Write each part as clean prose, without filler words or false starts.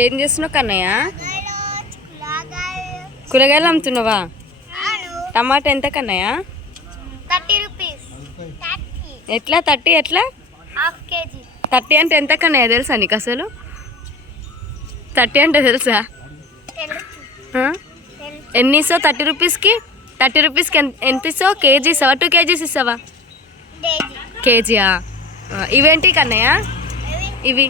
ఏం చేస్తున్నావు కన్నయ్య? కూరగాయలు అమ్ముతున్నావా? టమాటా ఎంత కన్నయ్య? 30 రూపీస్. ఎట్లా 30? ఎట్లా హాఫ్ కేజీ? 30 అంటే ఎంత కన్నయ్య తెలుసా నీకు? అసలు 30 అంటే తెలుసా? ఎన్ని ఇస్తావు 30 రూపీస్కి? 30 రూపీస్కి ఎంత ఇస్తావు? కేజీ ఇస్తావా? 2 కేజీస్ ఇస్తావా? కేజీయా? ఇవేంటి కన్నయ్య? ఇవి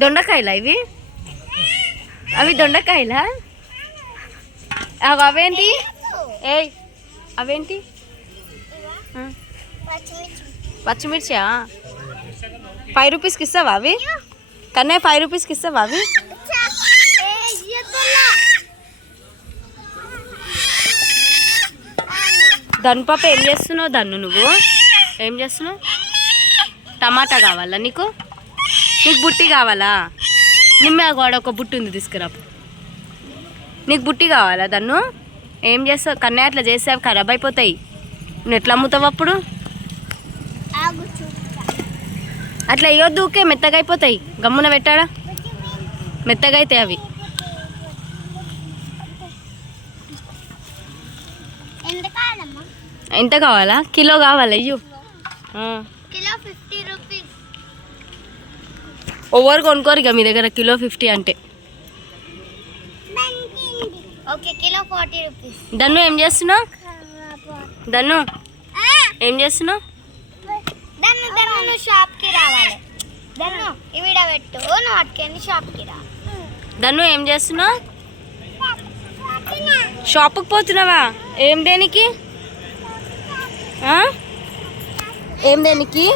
దొండకాయలా? ఇవి అవి దొండకాయలా? అవేంటి? ఏయ్ అవేంటి? పచ్చిమిర్చా? 5 రూపీస్కి ఇస్తావా అవి? కన్నయ్య 5 రూపీస్కి ఇస్తావా అవి? దన్ను పాప ఏం చేస్తున్నావు? దన్ను నువ్వు ఏం చేస్తున్నావు? టమాటా కావాలా నీకు? నీకు బుట్టి కావాలా? నిమ్మ గోడ ఒక బుట్టి ఉంది, తీసుకురా. నీకు బుట్టి కావాలా దన్ను? ఏం చేస్తావు కన్నయ్య? అట్లా చేస్తే అవి ఖరాబ్ అయిపోతాయి. నువ్వు ఎట్లా అమ్ముతావు అప్పుడు? అట్లా వేయొద్దు, ఊకే మెత్తగా అయిపోతాయి. గమ్మున పెట్టాడా? మెత్తగా అవుతాయి అవి. ఎంత కావాలా? కిలో కావాలా? అయ్యో కిలో 50 రూపీస్. ఓవర్ కొనుక్కోరు ఇక మీ దగ్గర కిలో 50 అంటే. Okay kilo 40 rupees. దన్ను ఏం చేస్తున్నావు? దన్ను ఏం చేస్తున్నావు? దన్ను షాప్కి రావాలి. దన్ను ఇవిడ పెట్టు, నువ్వు అట్టుకెళ్ళి షాప్కి రా. దన్ను ఏం చేస్తున్నావు? షాప్కి పోతున్నావా? ఏం దేనికి? ఏం దేనికి?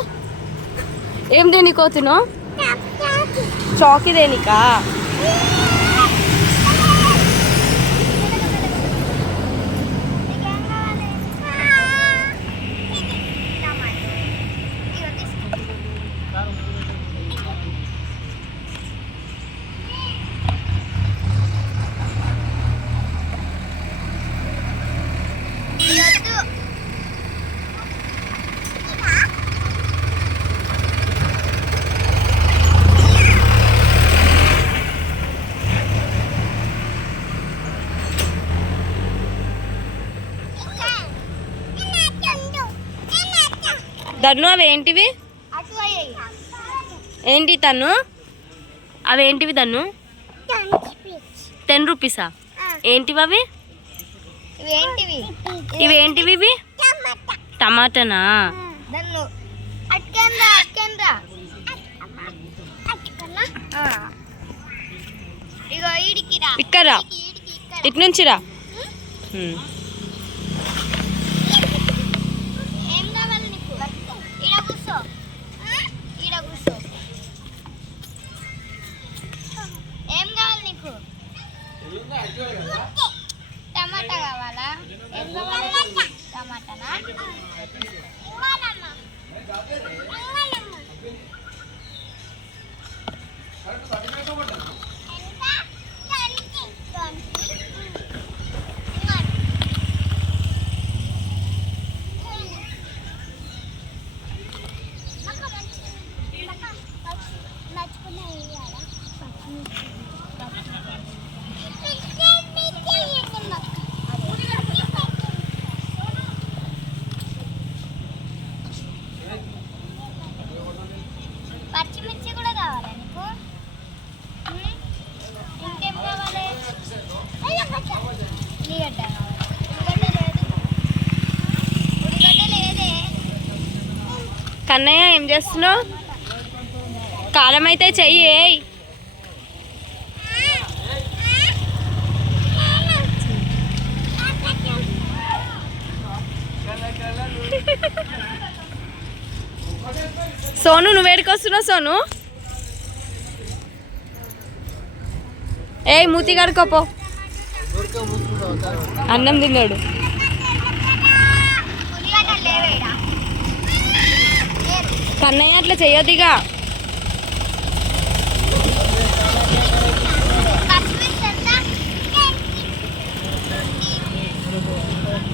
ఏం దేనికి పోతున్నావు? చాకీ దేనికా? దన్ను అవి ఏంటివి? ఏంటి తను? అవి ఏంటివి దన్ను? 10 రూపీసా? ఏంటివి అవి? ఇవి ఏంటివి? ఇవి టమాటానా? ఇక్కడ రా, ఇటు నుంచి రా. టమాటా కావాలా? ఏం కావాలి? టమాటానా? పచ్చిమిర్చి కూడా కావాలా నీకు? ఇంకేం కావాలి? ఉల్లిగడ్డ లేదే. కన్నయ్య ఏం చేస్తున్నావు? కారం అయితే చెయ్యి. సోను నువ్వేడికి వస్తున్నావు? సోను ఏయ్ మూతి కడుకోపో, అన్నం తిన్నాడు. కన్నయ్య అట్లా చెయ్యొద్దిగా.